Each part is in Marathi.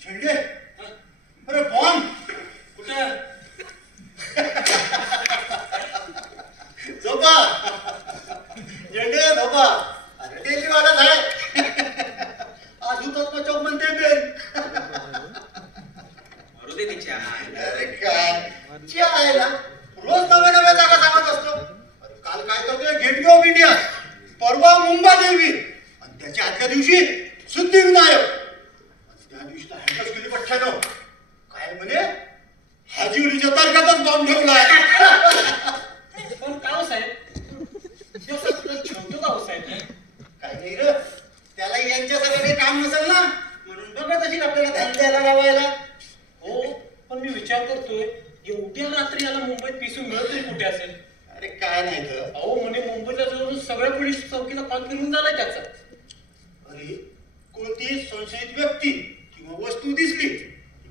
झेंडे अरे बॉम्ब कुठं झोपा झेंडे झोपा अरे डेली वाला आहे आज हुतात्मा चौक म्हणते बेन मारू दे तिच्या अरे काय ची आहे ना रोज नव्या नव्या जागा सांगत असतो काल काय करतोय गेटवे ऑफ इंडिया परवा मुंबई देवी आणि त्याच्या आदल्या दिवशी सिद्धिविनायक त्या दिवशी हँडस केली पठ्ठ्यानं काय म्हणे हाजीवलीच्या तारखातच बॉम्ब ठेवलाय पण का हो साहेब ठेवतो का हो साहेब काय नाही रे त्याला यांच्या सगळ्याने काम नसेल ना म्हणून बघत असेल आपल्याला धंद्याला लावायला हो पण मी विचार करतोय एवढ्या रात्री याला मुंबईत पिसून मिळत तरी कुठे असेल अरे काय नाही तर अहो म्हणजे मुंबईच्या जवळ सगळ्या पोलीस चौकीला कॉल फिरून झालाय त्याचा अरे कोणती संशयित व्यक्ती किंवा वस्तू दिसली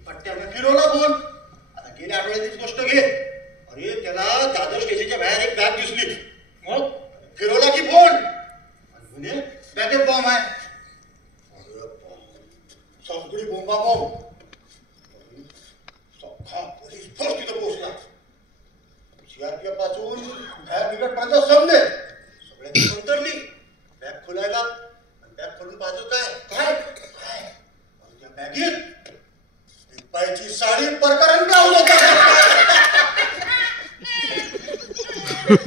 पट्ट्यानं फिरवला फोन आता गेल्या आठवड्यातलीच गोष्ट घे अरे त्याला दादर स्टेशनच्या बाहेर एक बॅग दिसली मग फिरवला की फोन म्हणजे बॅगेत बॉम्ब आहे सगळी बोंबा बॉम्ब सखा पोलीस फर्स्ट तिथं पोहोचला सीआरपीएफ वाचून बाहेर बिघडपर्यंत समजे सगळ्यांनी संतरली बॅग खोलायला बॅग खोलून बाजू काय काय काय त्या बॅगेत बाईची साडी प्रकरण लावलं होतं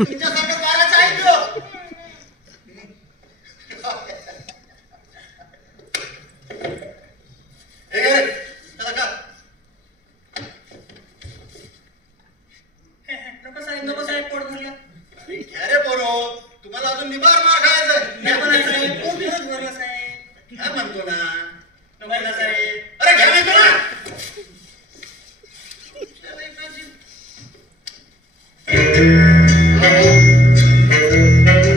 तिच्यासारखं करायचं ऐकलं हे गे त्याला का नको साहेब पोट भरल्या घ्या रे पोरो तुम्हाला अजून निबार मार खायचंय काय म्हणतो ना अरे घ्या म्हणतो ना